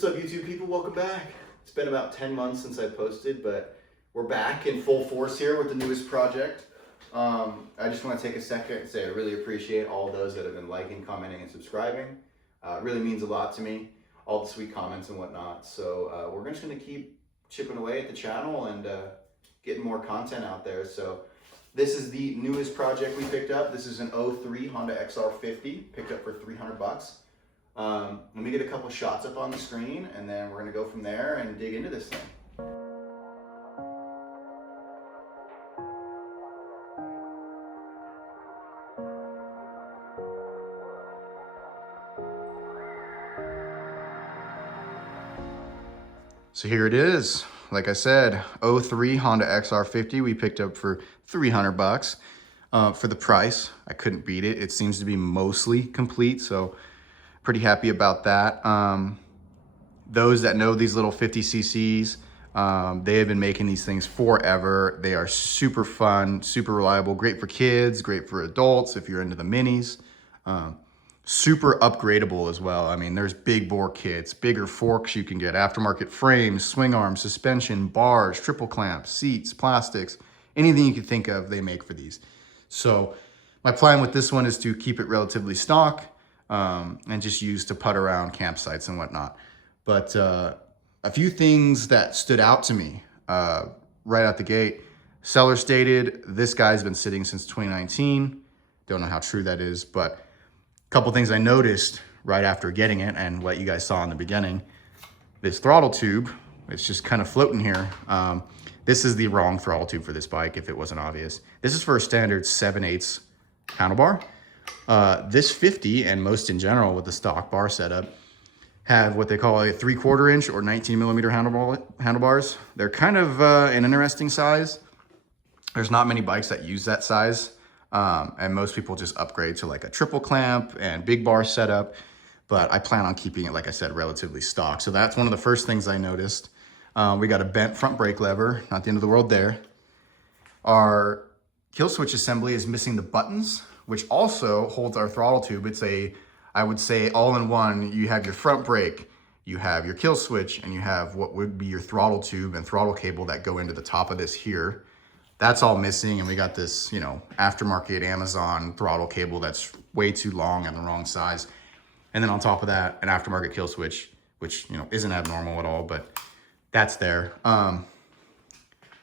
What's up, YouTube people? Welcome back. It's been about 10 months since I posted, but we're back in full force here with the newest project. I just want to take a second and say I really appreciate all those that have been liking, commenting, and subscribing. It really means a lot to me, all the sweet comments and whatnot. So we're just going to keep chipping away at the channel and getting more content out there. So this is the newest project we picked up. This is an 03 Honda XR50, picked up for 300 bucks. Let me get a couple shots up on the screen and then we're gonna go from there and dig into this thing. So here it is. Like I said, 03 Honda XR50 we picked up for 300 bucks. For the price, I couldn't beat it. It seems to be mostly complete, so pretty happy about that. Those that know these little 50 cc's, they have been making these things forever. They are super fun, super reliable, great for kids, great for adults if you're into the minis. Super upgradable as well. I mean, there's big bore kits, bigger forks you can get, aftermarket frames, swing arms, suspension, bars, triple clamps, seats, plastics, anything you can think of, they make for these. So my plan with this one is to keep it relatively stock, and just use to putt around campsites and whatnot. But a few things that stood out to me right out the gate. Seller stated this guy's been sitting since 2019. Don't know how true that is, but a couple things I noticed right after getting it and what you guys saw in the beginning. This throttle tube, it's just kind of floating here. This is the wrong throttle tube for this bike if it wasn't obvious. This is for a standard 7/8 handlebar. This 50 and most in general with the stock bar setup have what they call a 3/4 inch or 19 millimeter handlebars. They're kind of an interesting size. There's not many bikes that use that size. And most people just upgrade to like a triple clamp and big bar setup. But I plan on keeping it, like I said, relatively stock. So that's one of the first things I noticed. We got a bent front brake lever, not the end of the world there. Our kill switch assembly is missing the buttons, which also holds our throttle tube. It's I would say all-in-one. You have your front brake, you have your kill switch, and you have what would be your throttle tube and throttle cable that go into the top of this here. That's all missing, and we got this, you know, aftermarket Amazon throttle cable that's way too long and the wrong size. And then on top of that, an aftermarket kill switch, which, you know, isn't abnormal at all, but that's there.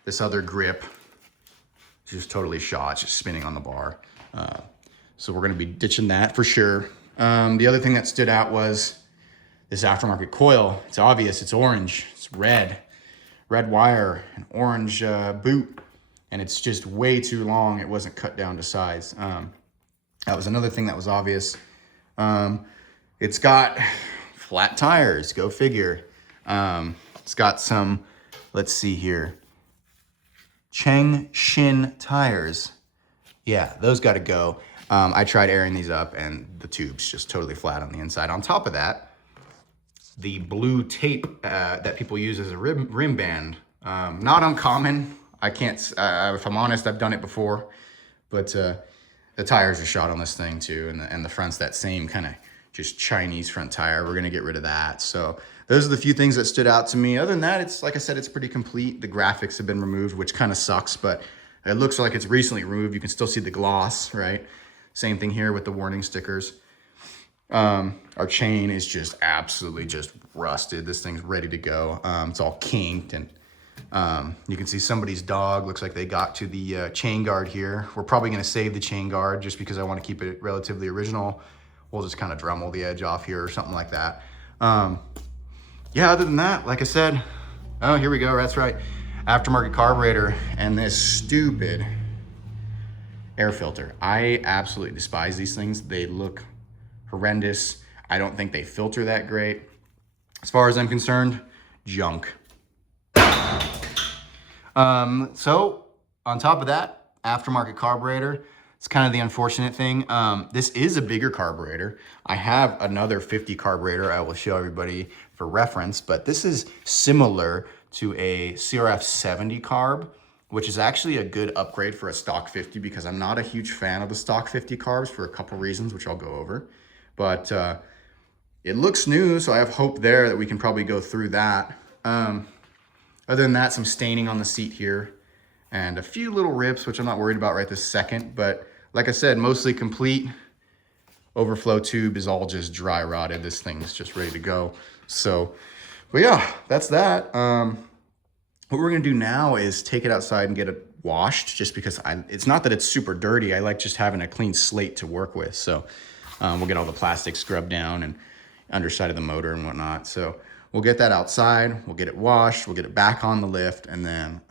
This other grip is just totally shot, it's just spinning on the bar. So we're gonna be ditching that for sure. The other thing that stood out was this aftermarket coil. It's obvious, it's orange, it's red wire, an orange boot, and it's just way too long. It wasn't cut down to size. That was another thing that was obvious. It's got flat tires, go figure. It's got some, let's see here, Cheng Shin tires. Yeah, those gotta go. I tried airing these up and the tube's just totally flat on the inside. On top of that, the blue tape that people use as a rim band, not uncommon. I can't, if I'm honest, I've done it before, but the tires are shot on this thing too, and the front's that same kind of just Chinese front tire. We're gonna get rid of that. So those are the few things that stood out to me. Other than that, it's like I said, it's pretty complete. The graphics have been removed, which kind of sucks, but it looks like it's recently removed. You can still see the gloss, right? Same thing here with the warning stickers. Our chain is just absolutely just rusted. This thing's ready to go. It's all kinked, and you can see somebody's dog. Looks like they got to the chain guard here. We're probably gonna save the chain guard just because I wanna keep it relatively original. We'll just kind of Dremel the edge off here or something like that. Yeah, other than that, like I said, oh, here we go, that's right. Aftermarket carburetor and this stupid air filter. I absolutely despise these things. They look horrendous. I don't think they filter that great. As far as I'm concerned, junk. So on top of that, aftermarket carburetor. It's kind of the unfortunate thing. This is a bigger carburetor. I have another 50 carburetor I will show everybody for reference, but this is similar to a CRF50 carb, which is actually a good upgrade for a stock 50 because I'm not a huge fan of the stock 50 carbs for a couple reasons, which I'll go over. But it looks new, so I have hope there that we can probably go through that. Other than that, some staining on the seat here and a few little rips, which I'm not worried about right this second. But like I said, mostly complete. Overflow tube is all just dry rotted. This thing's just ready to go. So, but yeah, that's that. What we're gonna do now is take it outside and get it washed, just because it's not that it's super dirty. I like just having a clean slate to work with. So we'll get all the plastic scrubbed down and underside of the motor and whatnot. So we'll get that outside, we'll get it washed, we'll get it back on the lift, and then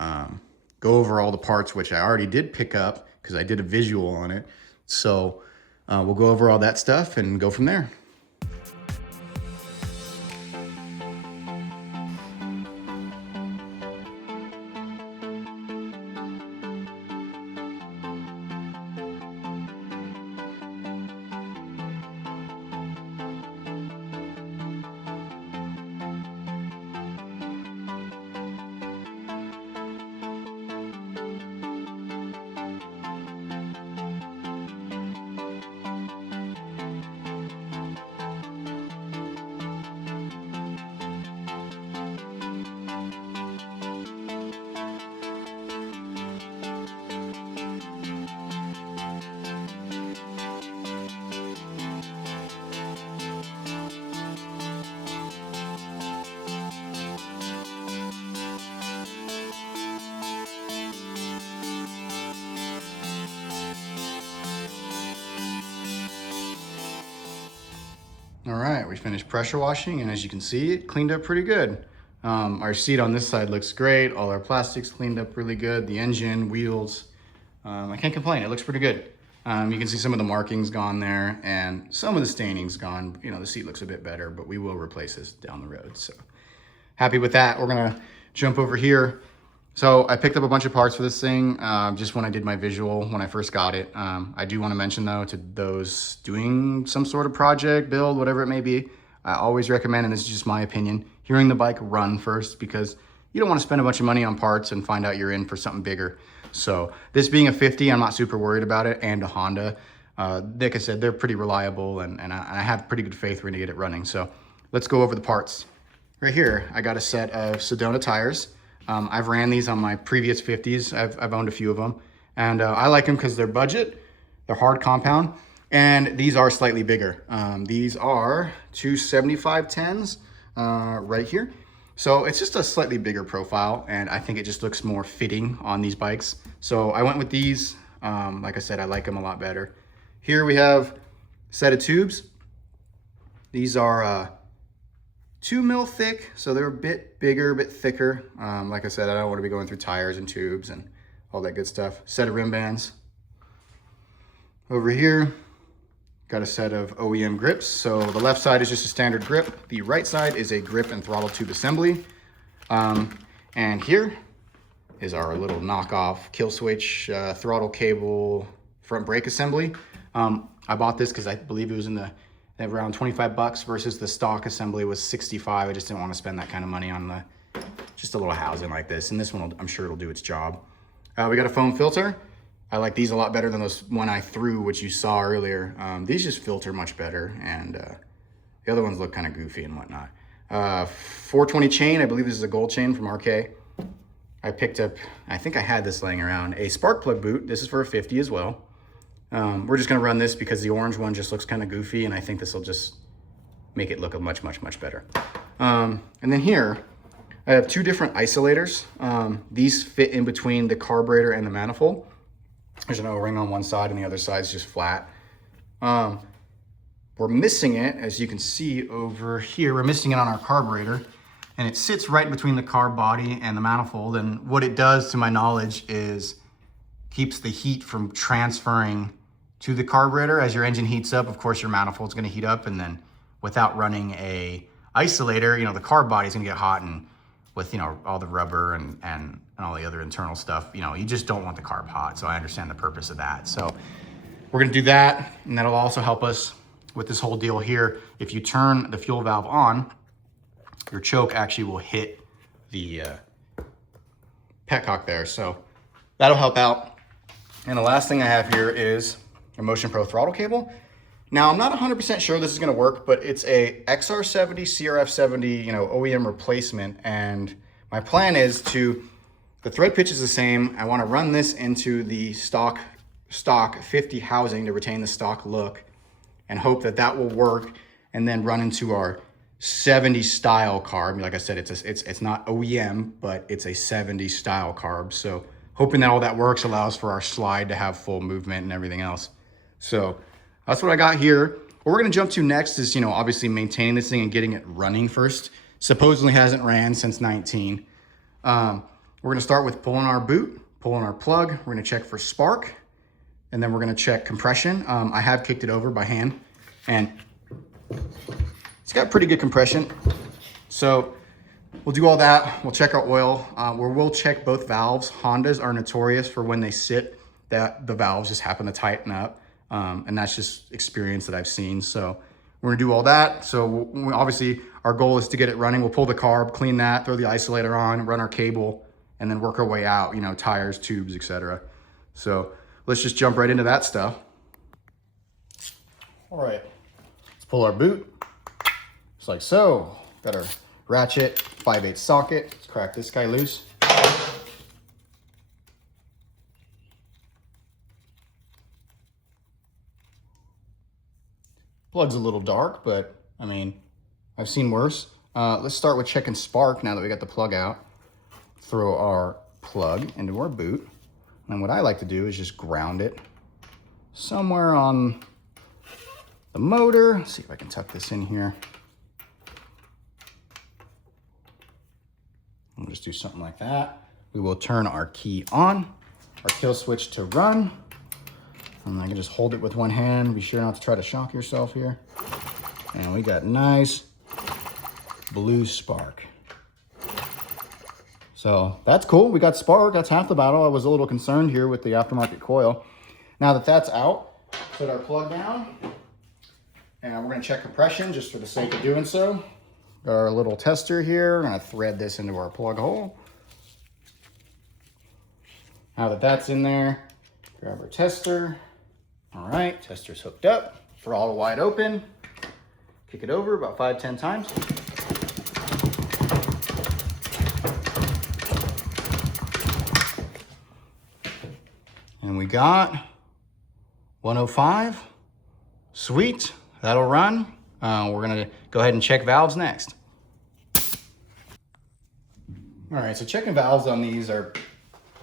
go over all the parts, which I already did pick up because I did a visual on it. So we'll go over all that stuff and go from there. All right, we finished pressure washing, and as you can see, it cleaned up pretty good. Our seat on this side looks great. All our plastics cleaned up really good. The engine, wheels, I can't complain. It looks pretty good. You can see some of the markings gone there, and some of the staining's gone. You know, the seat looks a bit better, but we will replace this down the road. So happy with that. We're gonna jump over here. So I picked up a bunch of parts for this thing just when I did my visual when I first got it. I do want to mention though, to those doing some sort of project, build, whatever it may be, I always recommend, and this is just my opinion, hearing the bike run first, because you don't want to spend a bunch of money on parts and find out you're in for something bigger. So this being a 50, I'm not super worried about it, and a Honda. Like I said, they're pretty reliable, and I have pretty good faith we're gonna get it running. So let's go over the parts. Right here, I got a set of Sedona tires. I've ran these on my previous 50s. I've owned a few of them, and I like them because they're budget, they're hard compound, and these are slightly bigger. These are 275/10s right here. So it's just a slightly bigger profile, and I think it just looks more fitting on these bikes. So I went with these. Like I said, I like them a lot better. Here we have a set of tubes. These are 2 mil thick, so they're a bit bigger, a bit thicker. Like I said, I don't want to be going through tires and tubes and all that good stuff. Set of rim bands. Over here, got a set of OEM grips. So the left side is just a standard grip. The right side is a grip and throttle tube assembly. And here is our little knockoff kill switch throttle cable front brake assembly. I bought this because I believe it was in the around 25 bucks versus the stock assembly was 65. I just didn't want to spend that kind of money on just a little housing like this. And this one, I'm sure it'll do its job. We got a foam filter. I like these a lot better than those one I threw, which you saw earlier. These just filter much better, and the other ones look kind of goofy and whatnot. 420 chain, I believe this is a gold chain from RK. I picked up, I think I had this laying around, a spark plug boot. This is for a 50 as well. We're just gonna run this because the orange one just looks kind of goofy, and I think this will just make it look much better. And then here, I have 2 different isolators. These fit in between the carburetor and the manifold. There's an O-ring on one side and the other side is just flat. We're missing it, as you can see over here, we're missing it on our carburetor, and it sits right between the carb body and the manifold. And what it does, to my knowledge, is keeps the heat from transferring to the carburetor. As your engine heats up, of course, your manifold's gonna heat up, and then without running a isolator, the carb body's gonna get hot, and with, all the rubber and all the other internal stuff, you just don't want the carb hot. So I understand the purpose of that. So we're gonna do that, and that'll also help us with this whole deal here. If you turn the fuel valve on, your choke actually will hit the petcock there. So that'll help out. And the last thing I have here is a Motion Pro throttle cable. Now, I'm not 100% sure this is gonna work, but it's a XR70, CRF70, you know, OEM replacement. And my plan is the thread pitch is the same. I wanna run this into the stock 50 housing to retain the stock look and hope that that will work, and then run into our 70 style carb. Like I said, it's not OEM, but it's a 70 style carb. So hoping that all that works, allows for our slide to have full movement and everything else. So that's what I got here. What we're gonna jump to next is, you know, obviously maintaining this thing and getting it running first. Supposedly hasn't ran since 19. We're gonna start with pulling our boot, pulling our plug. We're gonna check for spark, and then we're gonna check compression. I have kicked it over by hand, and it's got pretty good compression. So we'll do all that. We'll check our oil. We'll check both valves. Hondas are notorious for when they sit, that the valves just happen to tighten up. And that's just experience that I've seen. So we're gonna do all that. So obviously our goal is to get it running. We'll pull the carb, clean that, throw the isolator on, run our cable, and then work our way out, you know, tires, tubes, etc. So let's just jump right into that stuff. All right, let's pull our boot, just like so. Got our ratchet 5/8 socket. Let's crack this guy loose. Plug's a little dark, but I mean, I've seen worse. Let's start with checking spark now that we got the plug out. Throw our plug into our boot. And what I like to do is just ground it somewhere on the motor. Let's see if I can tuck this in here. We'll just do something like that. We will turn our key on, our kill switch to run. And I can just hold it with one hand. Be sure not to try to shock yourself here. And we got nice blue spark. So that's cool. We got spark. That's half the battle. I was a little concerned here with the aftermarket coil. Now that that's out, put our plug down. And we're going to check compression just for the sake of doing so. Got our little tester here. We're going to thread this into our plug hole. Now that that's in there, grab our tester. All right, tester's hooked up, throttle wide open. Kick it over about 5-10 times. And we got 105. Sweet, that'll run. We're gonna go ahead and check valves next. All right, so checking valves on these are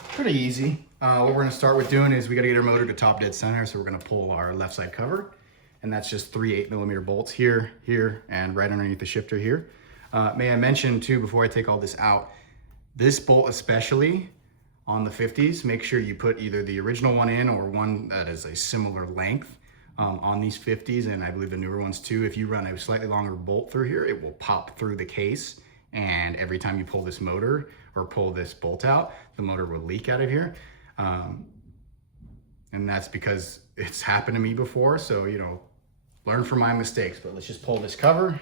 pretty easy. What we're gonna start with doing is we gotta get our motor to top dead center. So we're gonna pull our left side cover, and that's just 3 8mm bolts here, here, and right underneath the shifter here. May I mention too, before I take all this out, this bolt especially on the 50s, make sure you put either the original one in or one that is a similar length on these 50s, and I believe the newer ones too. If you run a slightly longer bolt through here, it will pop through the case, and every time you pull this motor or pull this bolt out, the motor will leak out of here. And that's because it's happened to me before. So, you know, learn from my mistakes. But let's just pull this cover.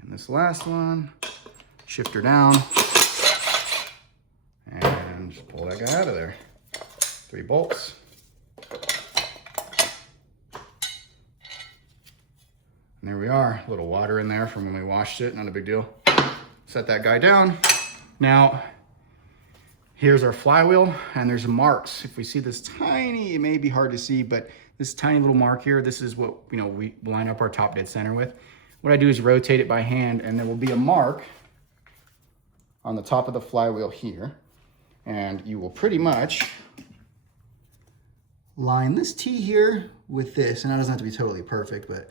And this last one, shifter down, and just pull that guy out of there. 3 bolts. And there we are, a little water in there from when we washed it, not a big deal. Set that guy down. Now, here's our flywheel, and there's marks. If we see this tiny, it may be hard to see, but this tiny little mark here, this is what, you know, we line up our top dead center with. What I do is rotate it by hand, and there will be a mark on the top of the flywheel here. And you will pretty much line this T here with this, and that doesn't have to be totally perfect, but,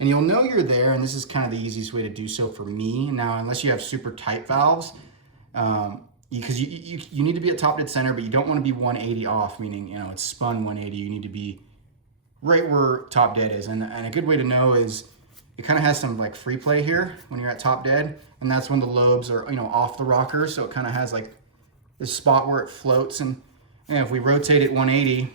and you'll know you're there, and this is kind of the easiest way to do so for me. Now, unless you have super tight valves, because you need to be at top dead center, but you don't want to be 180 off, meaning, you know, it's spun 180. You need to be right where top dead is. And a good way to know is it kind of has some like free play here when you're at top dead, and that's when the lobes are, you know, off the rocker. So it kind of has like this spot where it floats, and if we rotate it 180,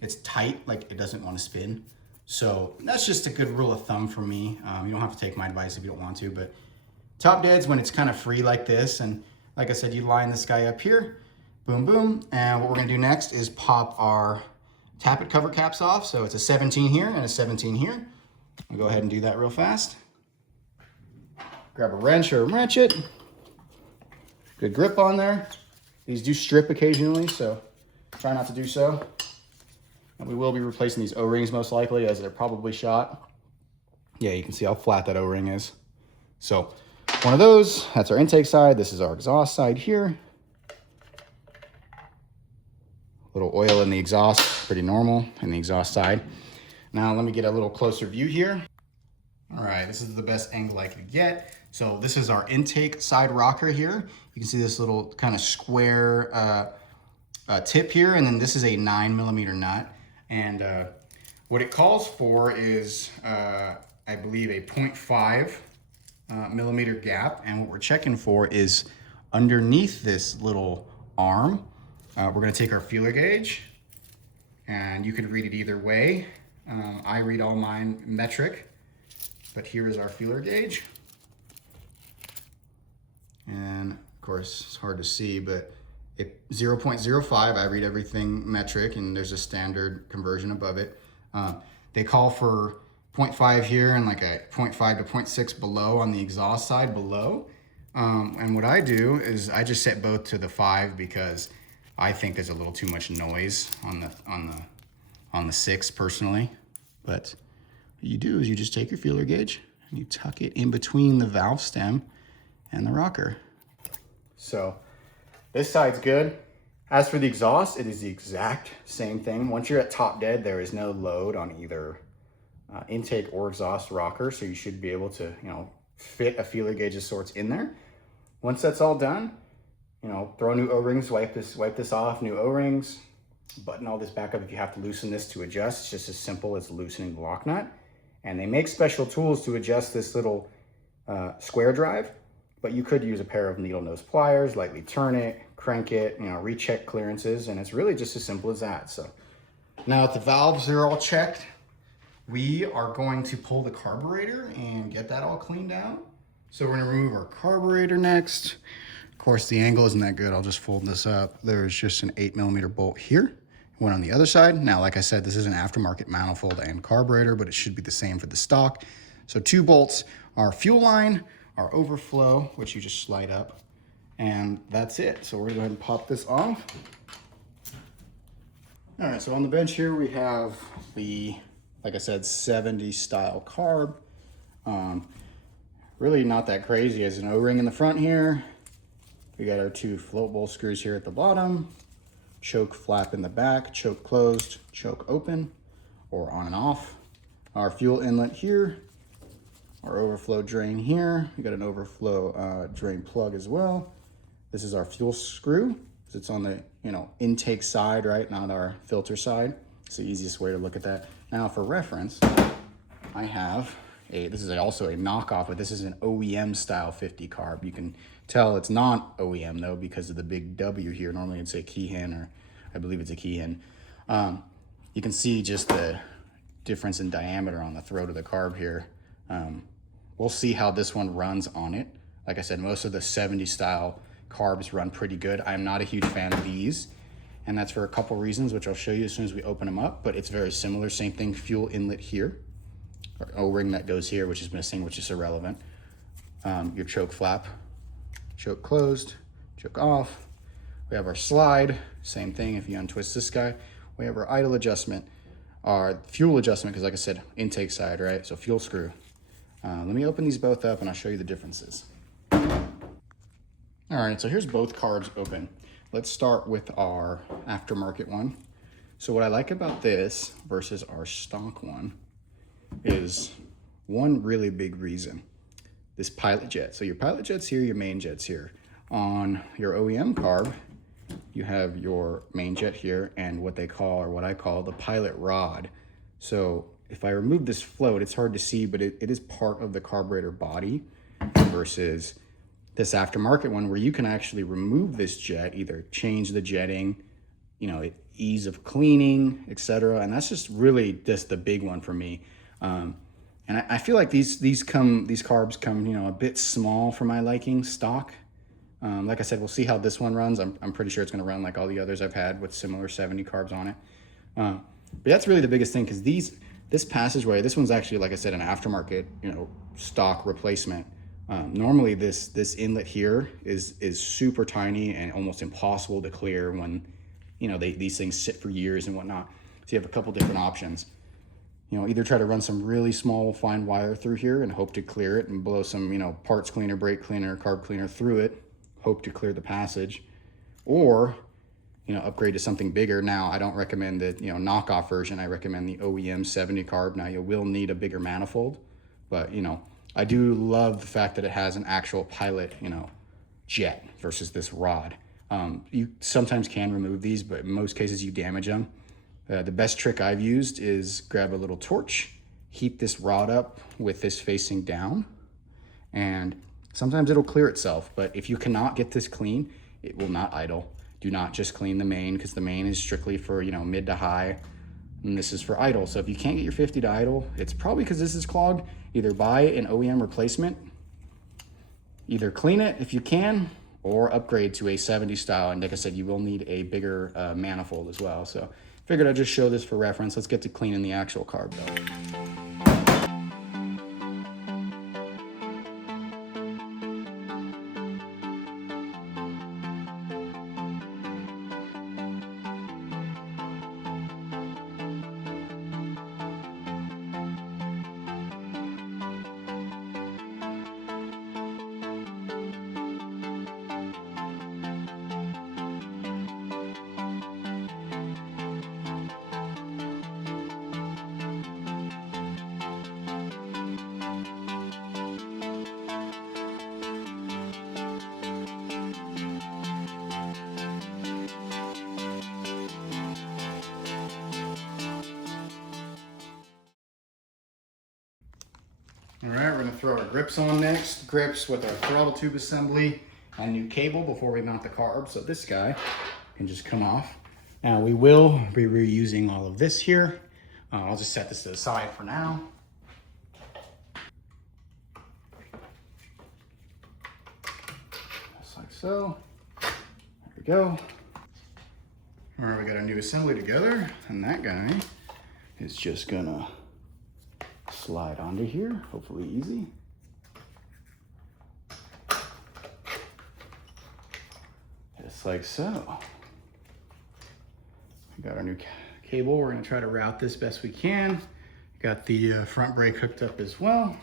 it's tight, like it doesn't want to spin. So that's just a good rule of thumb for me. You don't have to take my advice if you don't want to, but top dead's when it's kind of free like this. And like I said, you line this guy up here, Boom, boom. And what we're gonna do next is pop our tappet cover caps off. So it's a 17 here and a 17 here. I'll go ahead and do that real fast. Grab a wrench or a ratchet. Good grip on there. These do strip occasionally, so try not to do so. And we will be replacing these O-rings most likely, as they're probably shot. Yeah, you can see how flat that O-ring is. So one of those, that's our intake side. This is our exhaust side here. Little oil in the exhaust, pretty normal in the exhaust side. Now let me get a little closer view here. All right, this is the best angle I could get. So this is our intake side rocker here. You can see this little kind of square tip here, and then this is a 9mm nut. And what it calls for is, I believe, a 0.5 millimeter gap. And what we're checking for is underneath this little arm. We're gonna take our feeler gauge, and you can read it either way. I read all mine metric, but here is our feeler gauge. And of course, it's hard to see, but 0.05, I read everything metric, and there's a standard conversion above it. They call for 0.5 here and like a 0.5 to 0.6 below on the exhaust side below. And what I do is I just set both to the 5 because I think there's a little too much noise on the 6 personally. But what you do is you just take your feeler gauge and you tuck it in between the valve stem and the rocker. So this side's good. As for the exhaust, it is the exact same thing. Once you're at top dead, there is no load on either intake or exhaust rocker, so you should be able to, fit a feeler gauge of sorts in there. Once that's all done, throw new O-rings, wipe this off, new O-rings, button all this back up if you have to loosen this to adjust. It's just as simple as loosening the lock nut. And they make special tools to adjust this little square drive, but you could use a pair of needle nose pliers, lightly turn it, crank it, recheck clearances, and it's really just as simple as that. So now that the valves are all checked, we are going to pull the carburetor and get that all cleaned out. So we're gonna remove our carburetor next. Of course, the angle isn't that good. I'll just fold this up. There's just an 8mm bolt here, one on the other side. Now, like I said, this is an aftermarket manifold and carburetor, but it should be the same for the stock. So 2 bolts, our fuel line, our overflow, which you just slide up, and that's it. So we're gonna go ahead and pop this off. All right, so on the bench here, we have the, like I said, 70 style carb. Really not that crazy. As an O-ring in the front here. We got our 2 float bowl screws here at the bottom, choke flap in the back, choke closed, choke open, or on and off. Our fuel inlet here, our overflow drain here. We got an overflow drain plug as well. This is our fuel screw. It's on the intake side, right? Not our filter side. It's the easiest way to look at that. Now for reference, I have this is also a knockoff, but this is an OEM style 50 carb. You can tell it's not OEM though because of the big W here. Normally it's a Keyhen, or I believe it's a Keyhen. You can see just the difference in diameter on the throat of the carb here. We'll see how this one runs on it. Like I said, most of the 70 style carbs run pretty good. I'm not a huge fan of these, and that's for a couple reasons, which I'll show you as soon as we open them up, but it's very similar. Same thing, fuel inlet here, or O-ring that goes here, which is missing, which is irrelevant. Your choke flap, choke closed, choke off. We have our slide, same thing if you untwist this guy. We have our idle adjustment, our fuel adjustment, because like I said, intake side, right? So fuel screw. Let me open these both up and I'll show you the differences. All right, so here's both carbs open. Let's start with our aftermarket one. So what I like about this versus our stock one is one really big reason. This pilot jet. So your pilot jet's here, your main jet's here. On your OEM carb, you have your main jet here and what they call, or what I call, the pilot rod. So if I remove this float, it's hard to see, but it is part of the carburetor body versus this aftermarket one where you can actually remove this jet, either change the jetting, ease of cleaning, etc. And that's just really just the big one for me. And I feel like these carbs come, a bit small for my liking stock. Like I said, we'll see how this one runs. I'm pretty sure it's going to run like all the others I've had with similar 70 carbs on it. But that's really the biggest thing, because this passageway, this one's actually, like I said, an aftermarket, stock replacement. Normally this inlet here is super tiny and almost impossible to clear when, these things sit for years and whatnot. So you have a couple different options. Either try to run some really small fine wire through here and hope to clear it and blow some, parts cleaner, brake cleaner, carb cleaner through it, hope to clear the passage, or, upgrade to something bigger. Now, I don't recommend the, knockoff version. I recommend the OEM 70 carb. Now, you will need a bigger manifold, but, I do love the fact that it has an actual pilot, jet versus this rod. You sometimes can remove these, but in most cases you damage them. The best trick I've used is grab a little torch, heat this rod up with this facing down, and sometimes it'll clear itself. But if you cannot get this clean, it will not idle. Do not just clean the main, because the main is strictly for, mid to high, and this is for idle. So if you can't get your 50 to idle, it's probably because this is clogged. Either buy an OEM replacement, either clean it if you can, or upgrade to a 70 style. And like I said, you will need a bigger manifold as well. So figured I'd just show this for reference. Let's get to cleaning the actual carb though. All right, we're gonna throw our grips on next. Grips with our throttle tube assembly and new cable before we mount the carb. So this guy can just come off. Now we will be reusing all of this here. I'll just set this to the side for now. Just like so. There we go. All right, we got our new assembly together, and that guy is just gonna slide onto here, hopefully easy. Just like so. We got our new cable. We're gonna try to route this best we can. Got the front brake hooked up as well.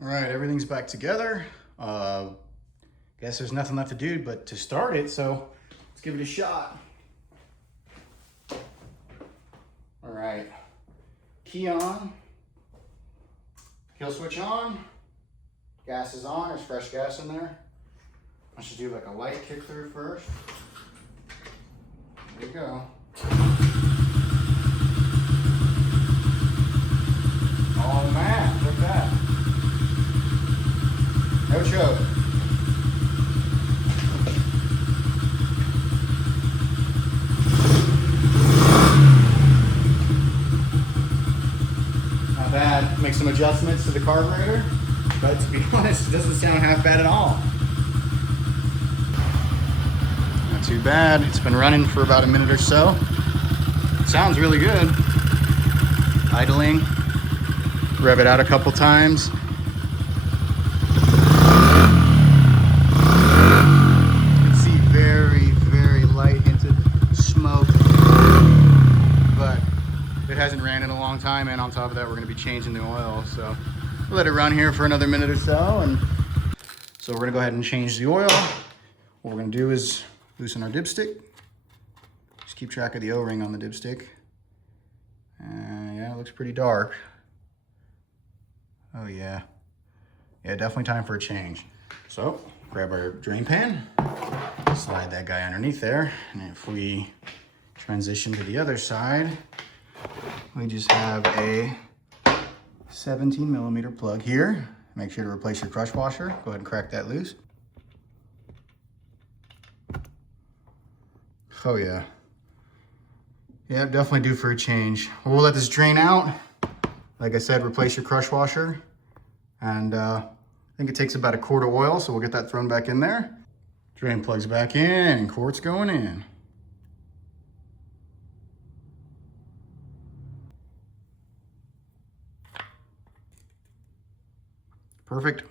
All right, everything's back together. Guess there's nothing left to do but to start it, so let's give it a shot. All right, key on, kill switch on, gas is on, there's fresh gas in there. I should do like a light kick through first. There you go. Oh man, look at that. No choke. Not bad. Make some adjustments to the carburetor, but to be honest, it doesn't sound half bad at all. Not too bad. It's been running for about a minute or so. Sounds really good. Idling. Rev it out a couple times. changing the oil. So we'll let it run here for another minute or so. And so we're gonna go ahead and change the oil. What we're gonna do is loosen our dipstick. Just keep track of the O-ring on the dipstick. Yeah, it looks pretty dark. Oh yeah. Yeah, definitely time for a change. So grab our drain pan, slide that guy underneath there. And if we transition to the other side, we just have a 17mm plug here. Make sure to replace your crush washer. Go ahead and crack that loose. Oh yeah. Yeah, definitely due for a change. We'll let this drain out. Like I said, replace your crush washer. And I think it takes about a quart of oil, so we'll get that thrown back in there. Drain plugs back in and quart's going in. Perfect.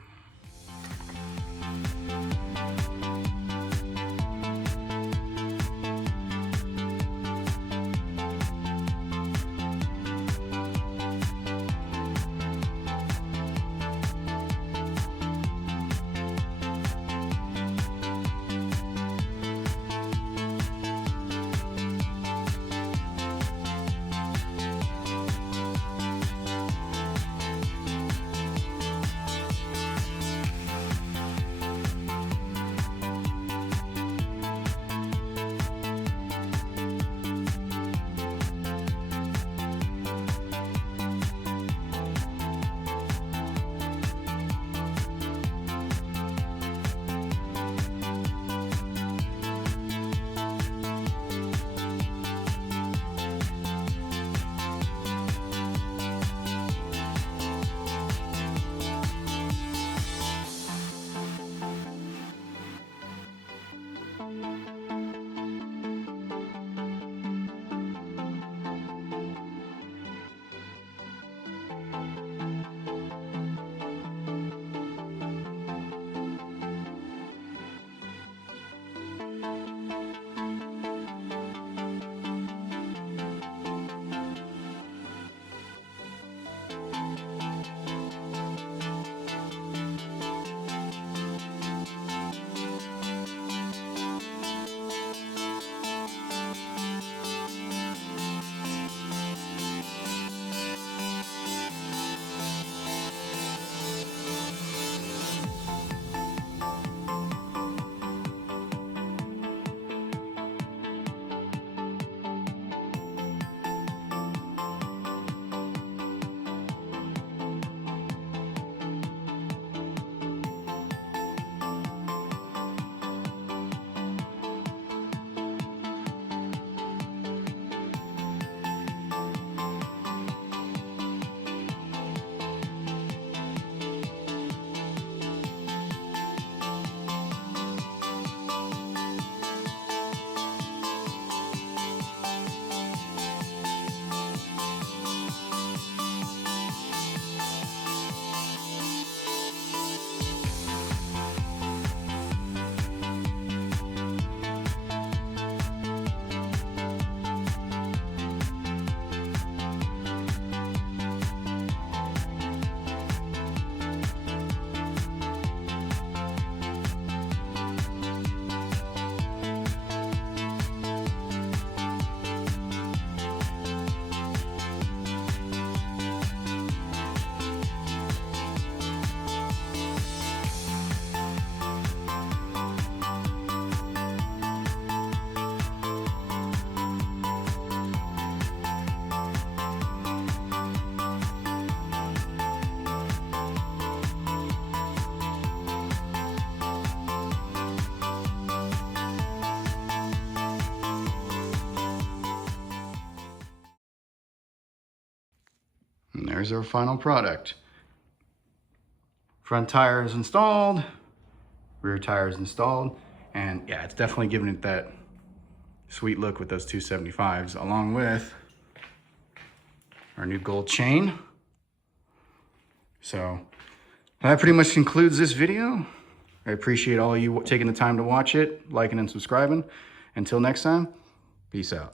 And there's our final product. Front tire is installed, rear tire is installed, and yeah, it's definitely giving it that sweet look with those 275s, along with our new gold chain. So that pretty much concludes this video. I appreciate all of you taking the time to watch it, liking and subscribing. Until next time, peace out.